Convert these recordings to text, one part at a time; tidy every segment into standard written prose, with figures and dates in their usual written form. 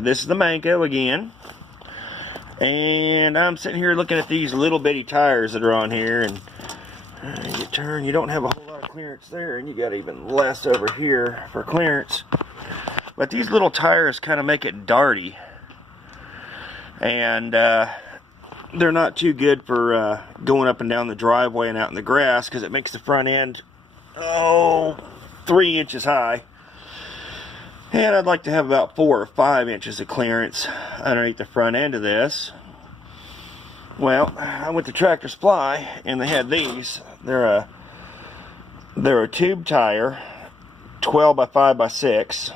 this is the Manco again. And I'm sitting here looking at these little bitty tires that are on here, and you turn, you don't have a whole lot of clearance there, and you got even less over here for clearance. But these little tires kind of make it darty, and they're not too good for going up and down the driveway and out in the grass, because it makes the front end 3 inches high. And I'd like to have about 4 or 5 inches of clearance underneath the front end of this. Well, I went to Tractor Supply and they had these. They're a tube tire, 12 by 5 by 6,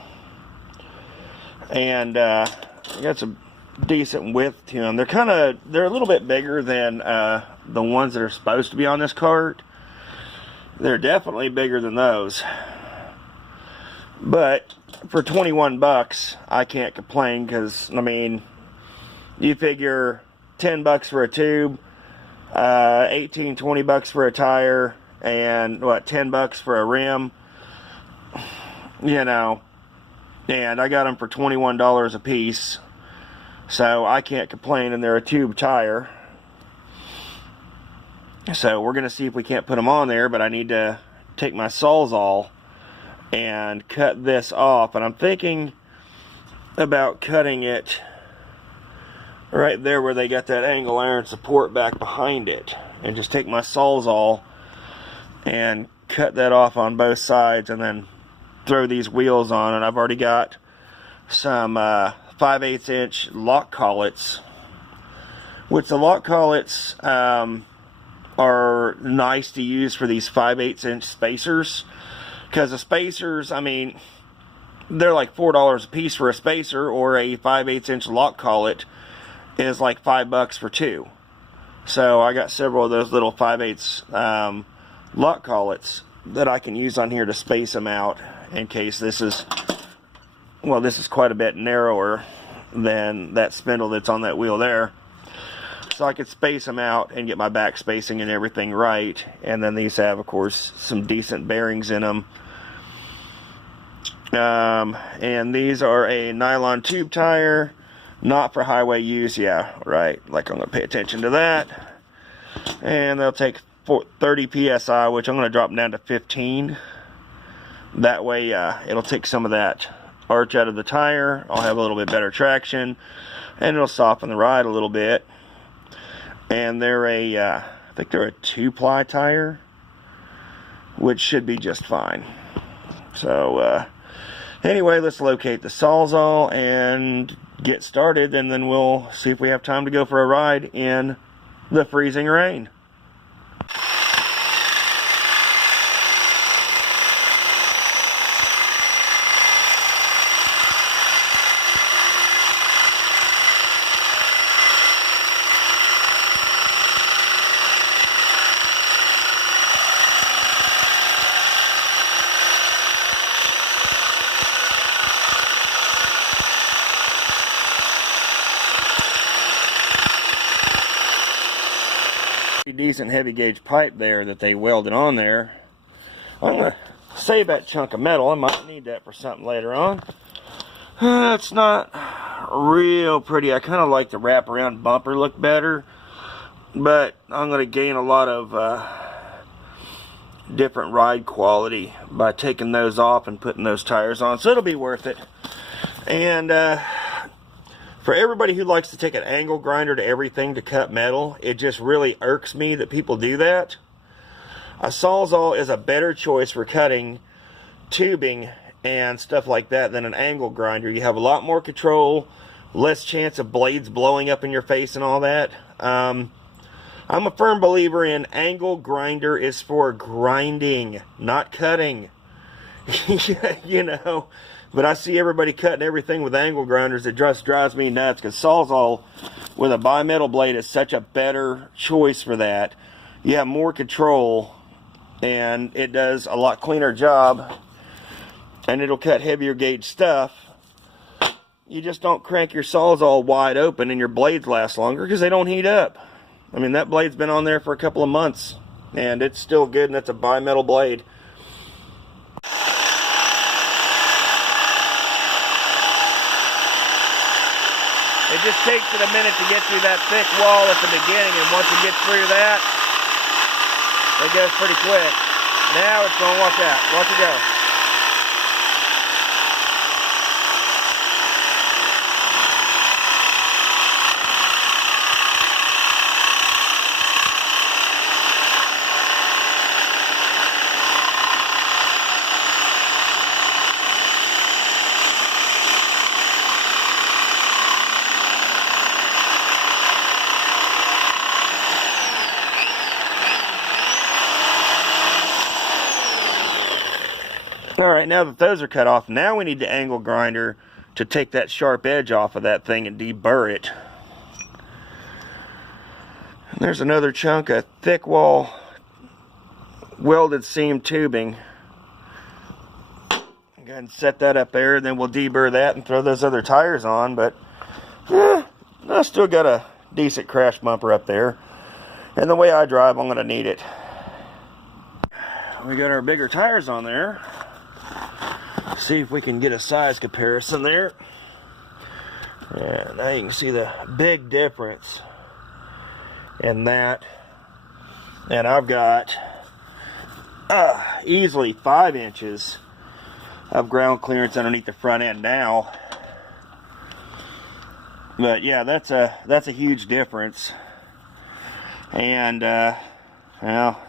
and they got some decent width to them. They're a little bit bigger than the ones that are supposed to be on this cart. They're definitely bigger than those. But for 21 bucks, I can't complain, because I mean, you figure 10 bucks for a tube, 18, 20 bucks for a tire, and what, 10 bucks for a rim, you know, and I got them for $21 a piece, so I can't complain, and they're a tube tire. So we're gonna see if we can't put them on there, but I need to take my Sawzall and cut this off, and I'm thinking about cutting it right there where they got that angle iron support back behind it, and just take my Sawzall and cut that off on both sides, and then throw these wheels on. And I've already got some 5/8 inch lock collets, which the lock collets are nice to use for these 5/8 inch spacers. Because the spacers, I mean, they're like $4 a piece for a spacer, or a 5/8 inch lock collet is like 5 bucks for 2. So I got several of those little 5/8 lock collets that I can use on here to space them out, in case this is, well, this is quite a bit narrower than that spindle that's on that wheel there. So I could space them out and get my back spacing and everything right. And then these have, of course, some decent bearings in them. And these are a nylon tube tire, not for highway use. Yeah, right, like I'm going to pay attention to that. And they'll take 30 psi, which I'm going to drop down to 15. That way it'll take some of that arch out of the tire. I'll have a little bit better traction, and it'll soften the ride a little bit. And they're I think they're a 2-ply tire, which should be just fine. So anyway, let's locate the Sawzall and get started, and then we'll see if we have time to go for a ride in the freezing rain. Decent heavy gauge pipe there that they welded on there. I'm gonna save that chunk of metal. I might need that for something later on. It's not real pretty. I kind of like the wraparound bumper look better, but I'm gonna gain a lot of different ride quality by taking those off and putting those tires on, so it'll be worth it. And for everybody who likes to take an angle grinder to everything to cut metal, it just really irks me that people do that. A Sawzall is a better choice for cutting tubing and stuff like that than an angle grinder. You have a lot more control, less chance of blades blowing up in your face and all that. I'm a firm believer in angle grinder is for grinding, not cutting. You know. But I see everybody cutting everything with angle grinders. It just drives me nuts, because Sawzall with a bimetal blade is such a better choice for that. You have more control, and it does a lot cleaner job, and it'll cut heavier gauge stuff. You just don't crank your Sawzall wide open and your blades last longer, because they don't heat up. I mean, that blade's been on there for a couple of months, and it's still good, and it's a bimetal blade. just takes it a minute to get through that thick wall at the beginning, and once it gets through that, it goes pretty quick. Now it's going, watch out, watch it go. Alright, now that those are cut off, now we need the angle grinder to take that sharp edge off of that thing and deburr it. And there's another chunk of thick wall welded seam tubing. Go ahead and set that up there, then we'll deburr that and throw those other tires on, but I still got a decent crash bumper up there. And the way I drive, I'm going to need it. We got our bigger tires on there. See if we can get a size comparison there. And now you can see the big difference in that. And I've got easily 5 inches of ground clearance underneath the front end now. But yeah, that's a huge difference. And well,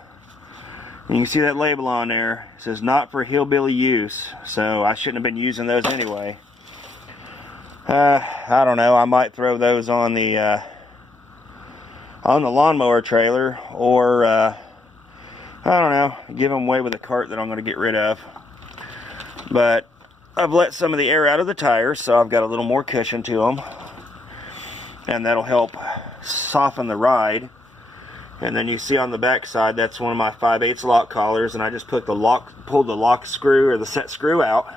you can see that label on there. It says not for hillbilly use, so I shouldn't have been using those anyway. I don't know, I might throw those on the lawnmower trailer, or I don't know, give them away with a cart that I'm going to get rid of. But I've let some of the air out of the tires, so I've got a little more cushion to them, and that'll help soften the ride. And then you see on the back side, that's one of my 5/8 lock collars, and I just pulled the lock screw, or the set screw out.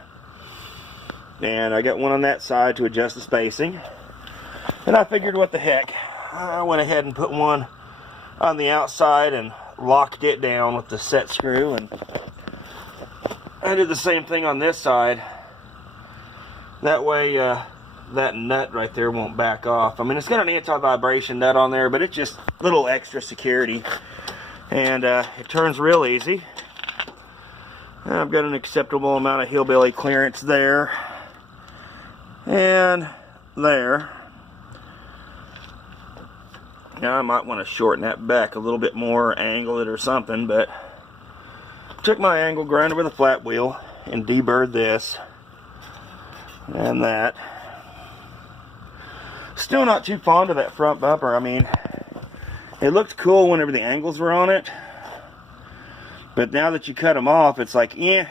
And I got one on that side to adjust the spacing. And I figured, what the heck, I went ahead and put one on the outside and locked it down with the set screw, and I did the same thing on this side. That way that nut right there won't back off. I mean, it's got an anti-vibration nut on there, but it's just a little extra security. And it turns real easy. And I've got an acceptable amount of hillbilly clearance there. And there. Now I might want to shorten that back a little bit more, angle it or something, but took my angle grinder with a flat wheel and deburred this and that. Still not too fond of that front bumper. I mean, it looked cool whenever the angles were on it, but now that you cut them off, it's like, yeah,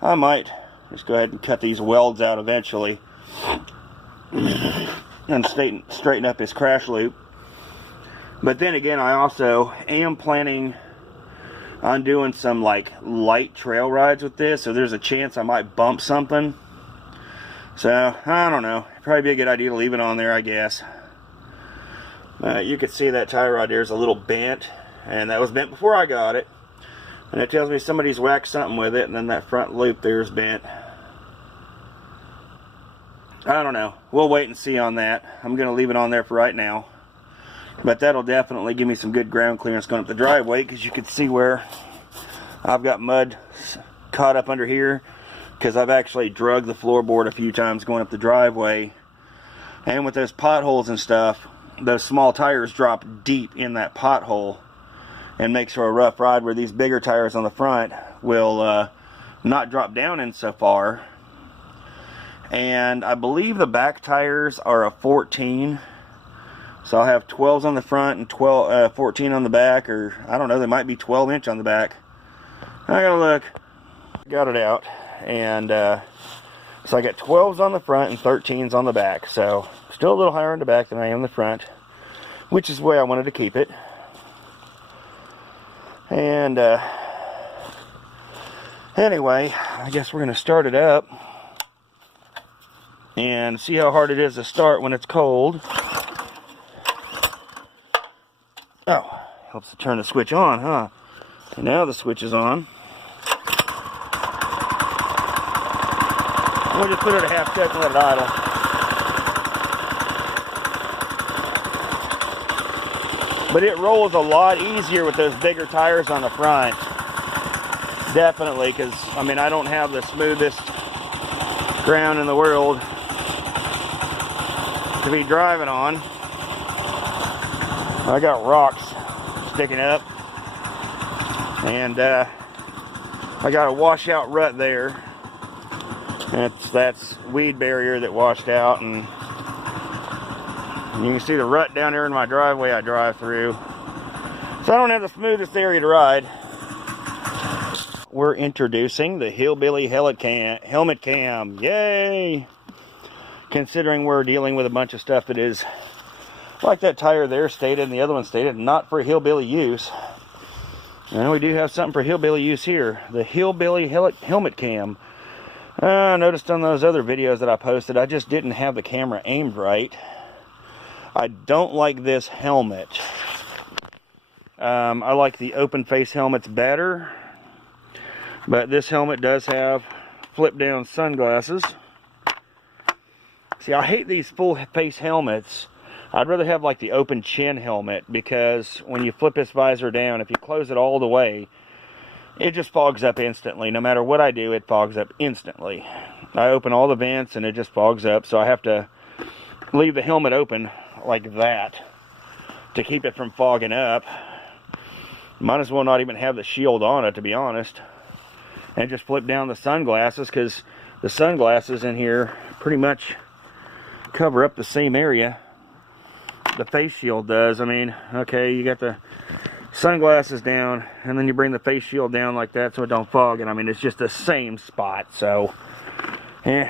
I might just go ahead and cut these welds out eventually and straighten up his crash loop. But then again, I also am planning on doing some like light trail rides with this, so there's a chance I might bump something. So I don't know, probably be a good idea to leave it on there, I guess. You can see that tie rod there is a little bent, and that was bent before I got it, and it tells me somebody's whacked something with it, and then that front loop there is bent. I don't know, we'll wait and see on that. I'm going to leave it on there for right now, but that'll definitely give me some good ground clearance going up the driveway, because you can see where I've got mud caught up under here, because I've actually drug the floorboard a few times going up the driveway. And with those potholes and stuff, those small tires drop deep in that pothole and makes for a rough ride, where these bigger tires on the front will not drop down in so far. And I believe the back tires are a 14, so I'll have 12s on the front and 14 on the back, or I don't know, they might be 12-inch on the back. I gotta look. Got it out. And so I got 12s on the front and 13s on the back, so still a little higher in the back than I am in the front, which is the way I wanted to keep it. And anyway, I guess we're going to start it up and see how hard it is to start when it's cold. Oh, helps to turn the switch on, huh? And now the switch is on. We'll just put it at half cut and let it idle. But it rolls a lot easier with those bigger tires on the front. Definitely, because, I mean, I don't have the smoothest ground in the world to be driving on. I got rocks sticking up. And I got a washout rut there. That's weed barrier that washed out, and you can see the rut down there in my driveway I drive through. So I don't have the smoothest area to ride. We're introducing the Hillbilly Helmet Cam. Yay! Considering we're dealing with a bunch of stuff that is, like that tire there stated and the other one stated, not for hillbilly use. And we do have something for hillbilly use here. The Hillbilly Helmet Cam. I noticed on those other videos that I posted, I just didn't have the camera aimed right. I don't like this helmet. I like the open face helmets better. But this helmet does have flip down sunglasses. See, I hate these full face helmets. I'd rather have like the open chin helmet, because when you flip this visor down, if you close it all the way, it just fogs up instantly. No matter what I do, it fogs up instantly. I open all the vents and it just fogs up, so I have to leave the helmet open like that to keep it from fogging up. Might as well not even have the shield on it, to be honest. And just flip down the sunglasses, because the sunglasses in here pretty much cover up the same area the face shield does. I mean, okay, you got the sunglasses down, and then you bring the face shield down like that so it don't fog, and I mean, it's just the same spot. So, I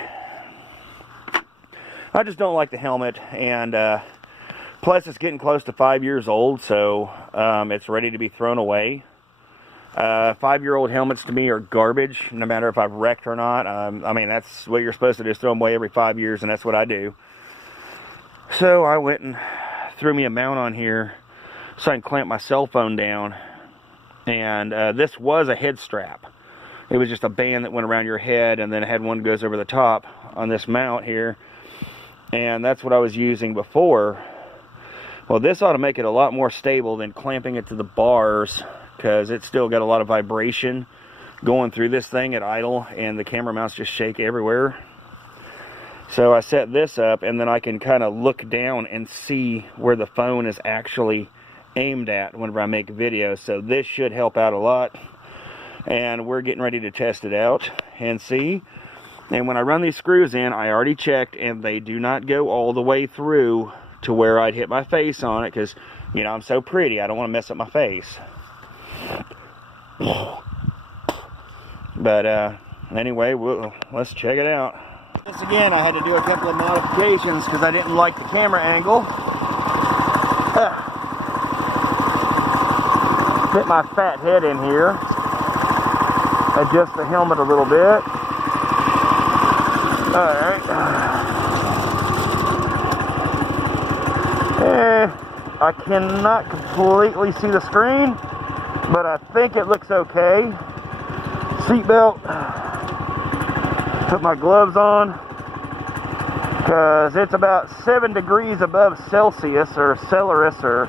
just don't like the helmet, and plus it's getting close to 5 years old, so it's ready to be thrown away. 5-year-old helmets to me are garbage, no matter if I've wrecked or not. I mean, that's what you're supposed to do, is throw them away every 5 years, and that's what I do. So I went and threw me a mount on here so I can clamp my cell phone down. And this was a head strap. It was just a band that went around your head, and then it had one that goes over the top on this mount here. And that's what I was using before. Well, this ought to make it a lot more stable than clamping it to the bars, because it's still got a lot of vibration going through this thing at idle, and the camera mounts just shake everywhere. So I set this up, and then I can kind of look down and see where the phone is actually aimed at whenever I make videos. So this should help out a lot, and we're getting ready to test it out and see. And when I run these screws in, I already checked, and they do not go all the way through to where I'd hit my face on it, because, you know, I'm so pretty, I don't want to mess up my face. But anyway, let's check it out. This again, I had to do a couple of modifications because I didn't like the camera angle. Get my fat head in here, adjust the helmet a little bit. Alright. I cannot completely see the screen, but I think it looks okay. Seatbelt. Put my gloves on, because it's about 7 degrees above Celsius, or Celsius, or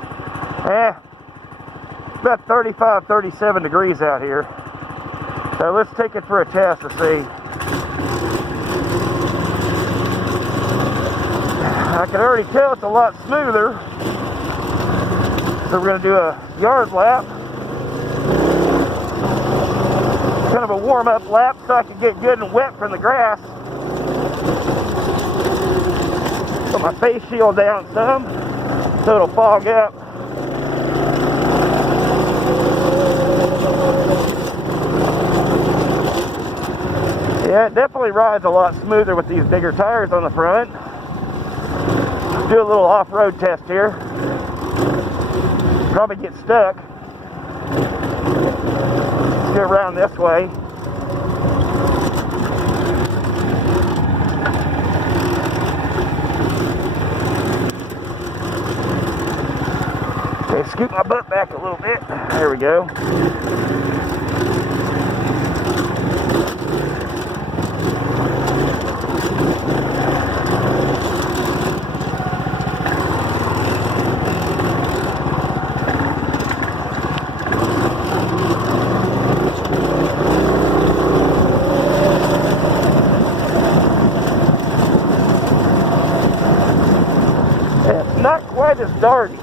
about 35, 37 degrees out here. So let's take it for a test to see. I can already tell it's a lot smoother. So we're going to do a yard lap. Kind of a warm-up lap so I can get good and wet from the grass. Put my face shield down some so it'll fog up. Yeah, it definitely rides a lot smoother with these bigger tires on the front. Let's do a little off-road test here. Probably get stuck. Let's get around this way. Okay, scoot my butt back a little bit. There we go. starting.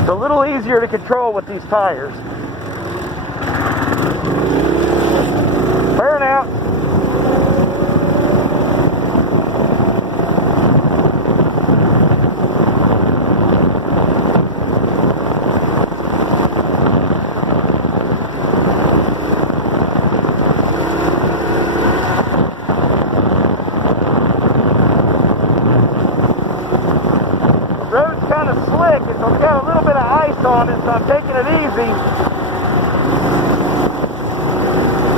It's a little easier to control with these tires. Burn out. Road's kind of slick. It's got a little bit of ice on it, so I'm taking it easy.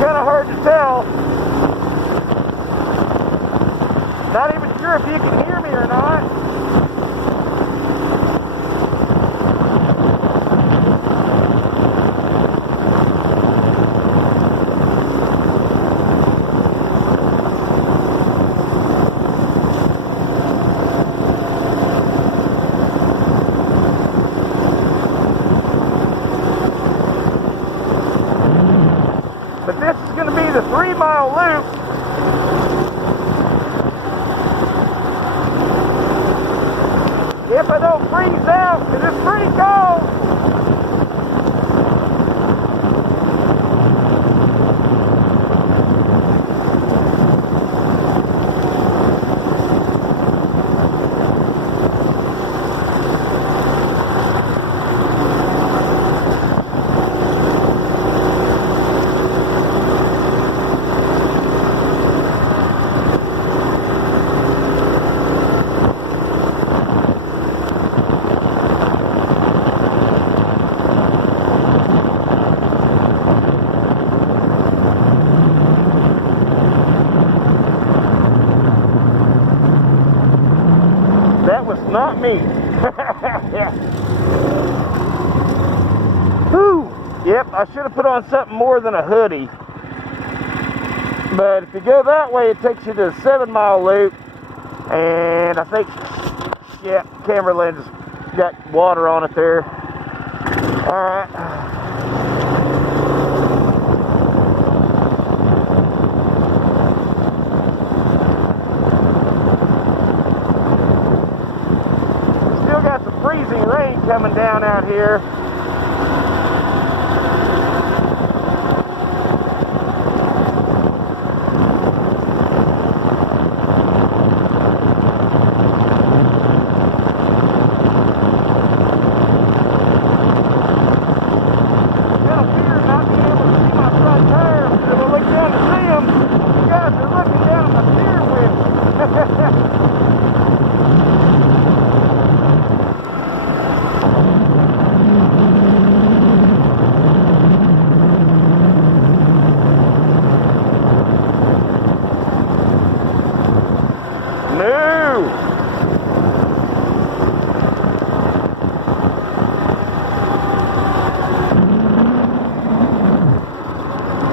Kind of hard to tell. Not even sure if you can hear me or not. But this is going to be the 3-mile loop. If I don't freeze out, because it's pretty cold. That was not me. Whew. Yep, I should have put on something more than a hoodie. But if you go that way, it takes you to a 7-mile loop. And I think, yeah, camera lens got water on it there. Alright. Got some freezing rain coming down out here. Got a fear of not being able to see my front tires. If I look down to see them, you guys are looking down at my steering wheel.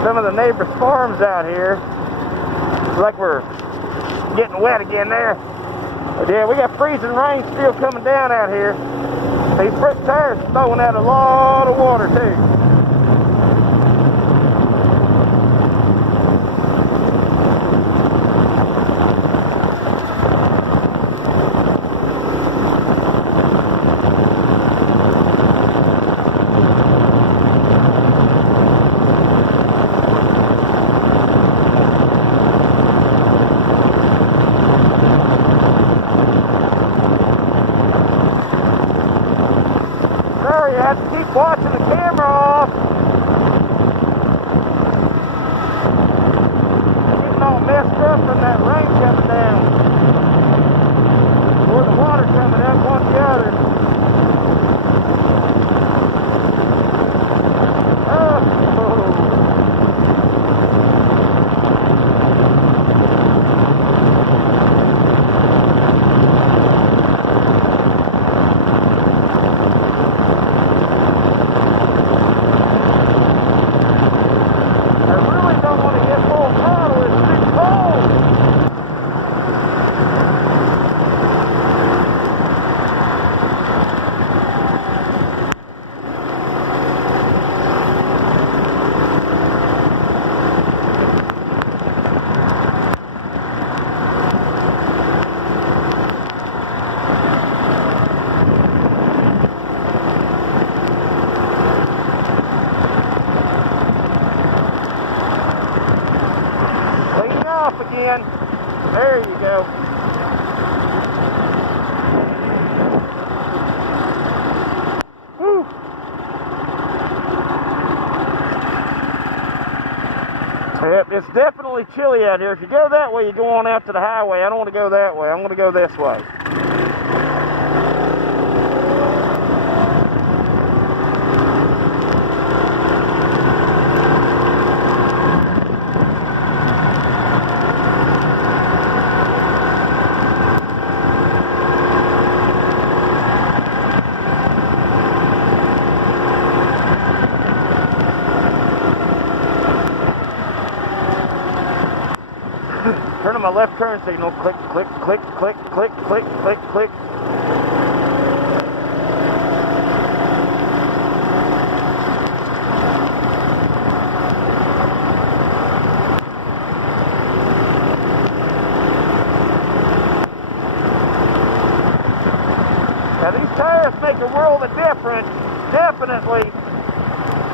Some of the neighbors' farms out here. It's like we're getting wet again there. But yeah, we got freezing rain still coming down out here. These front tires are throwing out a lot of water too. I have to keep watching the camera off. in. There you go. Woo. Yep, it's definitely chilly out here. If you go that way, you go on out to the highway. I don't want to go that way. I'm going to go this way. Turn on my left turn signal. Click, click, click, click, click, click, click, click. Now these tires make a world of difference. Definitely.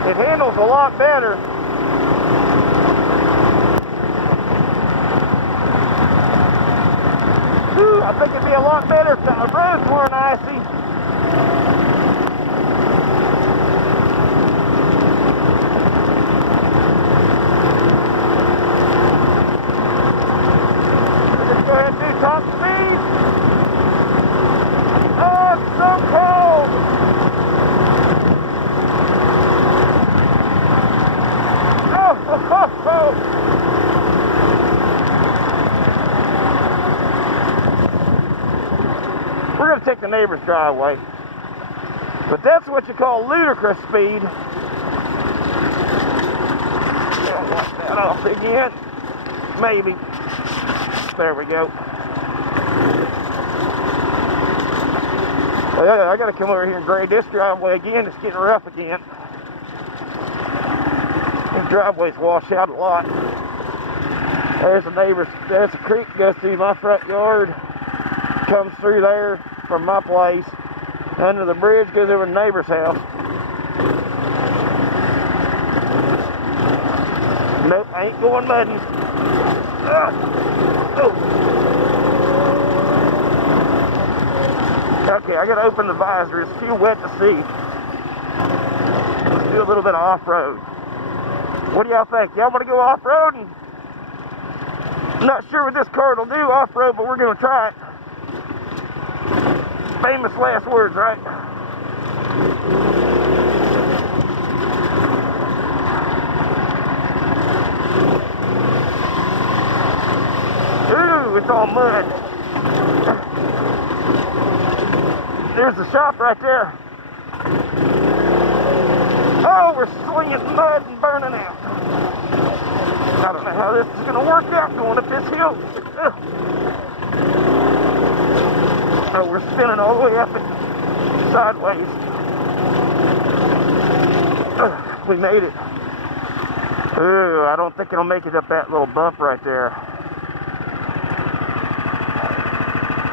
It handles a lot better. I think it'd be a lot better if the roads weren't icy. Let's go ahead and do top speed. Oh, it's so cold. Oh. We're going to take the neighbor's driveway. But that's what you call ludicrous speed. I'll walk that off again. Maybe. There we go. Well, I got to come over here and grade this driveway again. It's getting rough again. These driveways wash out a lot. There's a neighbor's, there's a creek that goes through my front yard. Comes through there from my place. Under the bridge, goes over to the neighbor's house. Nope, I ain't going mudding. Okay, I gotta open the visor. It's too wet to see. Let's do a little bit of off-road. What do y'all think? Y'all wanna go off-roading? I'm not sure what this car will do off-road, but we're gonna try it. Famous last words, right? Ooh, it's all mud. There's the shop right there. Oh, we're swinging mud and burning out. I don't know how this is going to work out going up this hill. Oh, we're spinning all the way up and sideways. We made it. Ooh, I don't think it'll make it up that little bump right there.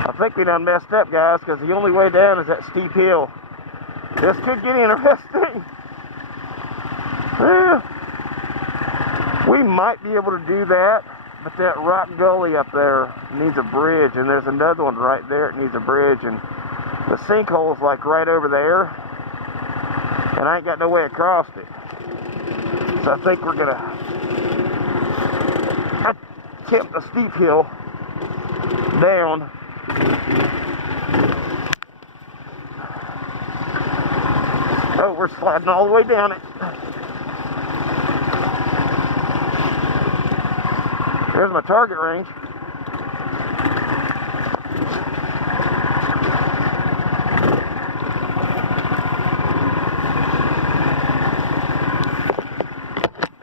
I think we done messed up, guys, because the only way down is that steep hill. This could get interesting. We might be able to do that, but that rock gully up there needs a bridge, and there's another one right there that needs a bridge, and the sinkhole's like right over there, and I ain't got no way across it. So I think we're gonna attempt a steep hill down. Oh, we're sliding all the way down it. There's my target range.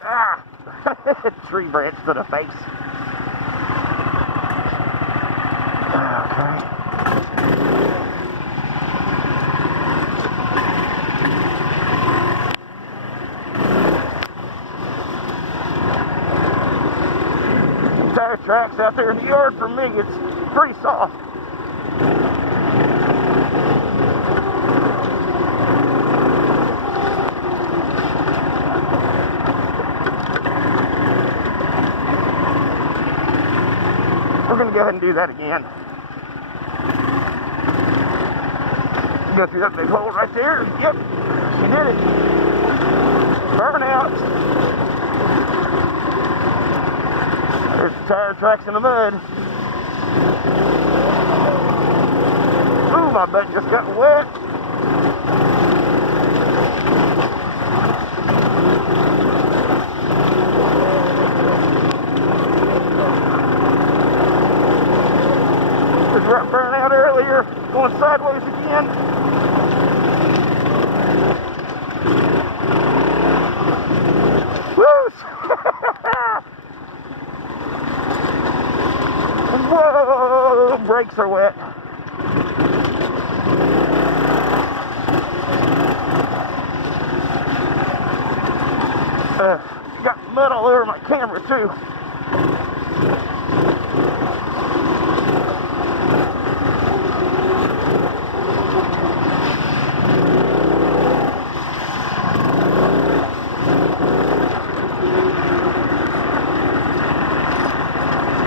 Ah! Tree branch to the face. Okay. Tire tracks out there in the yard for me, it's pretty soft. me go ahead and do that again. Go through that big hole right there. Yep, she did it. Burnout. There's the tire tracks in the mud. Ooh, my butt just got wet. There's right burnout earlier. Going sideways again. Whoa, brakes are wet. Got mud all over my camera too.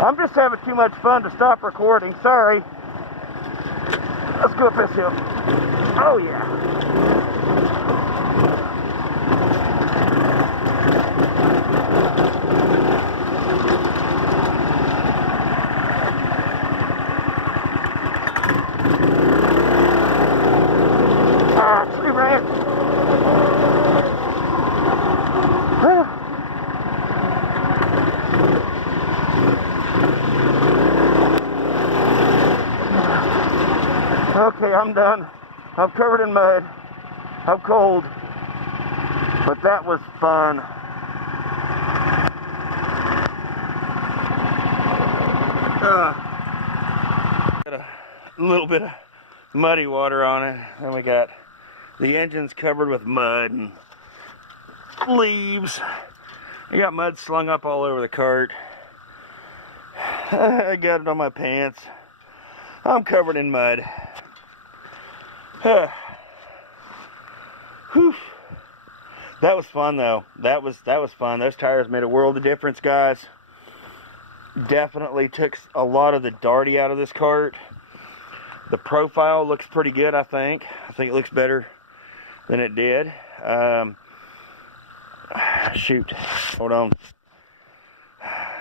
I'm just having too much fun to stop recording. Sorry. Let's go up this hill. Oh yeah. Tree branch. Okay, I'm done. I'm covered in mud. I'm cold. But that was fun. Got a little bit of muddy water on it. Then we got the engine's covered with mud and leaves. I got mud slung up all over the cart. I got it on my pants. I'm covered in mud. Whew. That was fun though. That was fun. Those tires made a world of difference, guys. Definitely took a lot of the darty out of this cart. The profile looks pretty good, I think. I think it looks better than it did. Shoot. Hold on.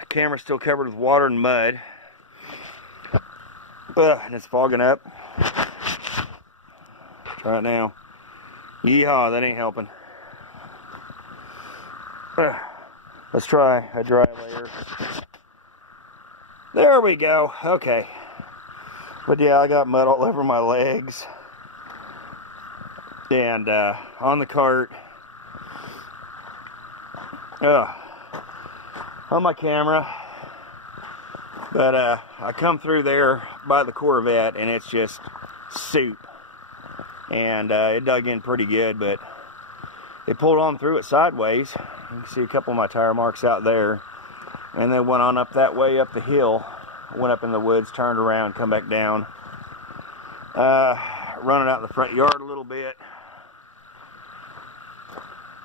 Camera's still covered with water and mud. And it's fogging up. Try it now. Yeehaw, that ain't helping. Let's try a dry layer. There we go. Okay. But yeah, I got mud all over my legs. And on the cart. On my camera. But I come through there by the Corvette and it's just soup. And it dug in pretty good, but it pulled on through it sideways. You can see a couple of my tire marks out there. And then went on up that way up the hill. Went up in the woods, turned around, come back down. Running out in the front yard a little bit.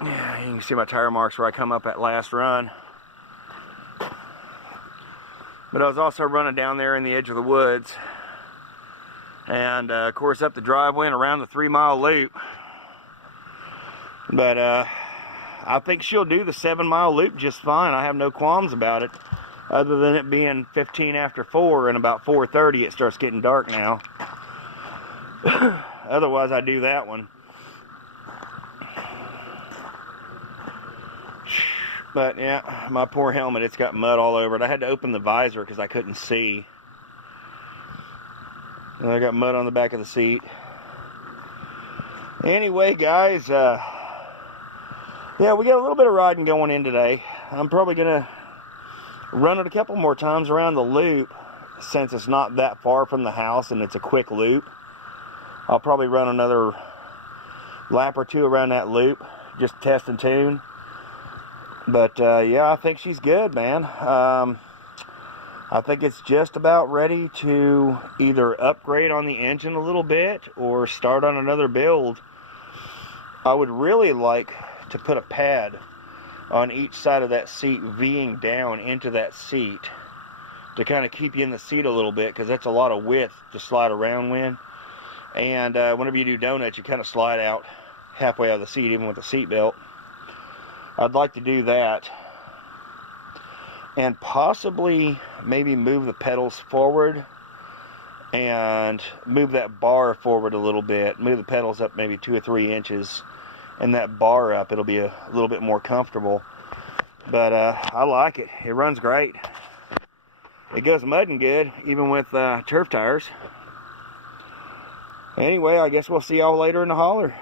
Yeah, you can see my tire marks where I come up at last run. But I was also running down there in the edge of the woods. And of course up the driveway and around the 3-mile loop. But I think she'll do the 7-mile loop just fine. I have no qualms about it, other than it being 15 after 4 and about 4:30 it starts getting dark now. Otherwise I do that one. But yeah, my poor helmet, it's got mud all over it. I had to open the visor because I couldn't see. And I got mud on the back of the seat. Anyway, guys, yeah, we got a little bit of riding going in today. I'm probably going to run it a couple more times around the loop, since it's not that far from the house and it's a quick loop. I'll probably run another lap or two around that loop, just test and tune. But yeah, I think she's good, man. I think it's just about ready to either upgrade on the engine a little bit or start on another build. I would really like to put a pad on each side of that seat, V'ing down into that seat, to kind of keep you in the seat a little bit, because that's a lot of width to slide around with. And whenever you do donuts, you kind of slide out halfway out of the seat, even with the seat belt. I'd like to do that, and possibly maybe move the pedals forward and move that bar forward a little bit. Move the pedals up maybe 2 or 3 inches, and that bar up. It'll be a little bit more comfortable. But I like it. It runs great. It goes mudding good, even with turf tires. Anyway, I guess we'll see y'all later in the holler.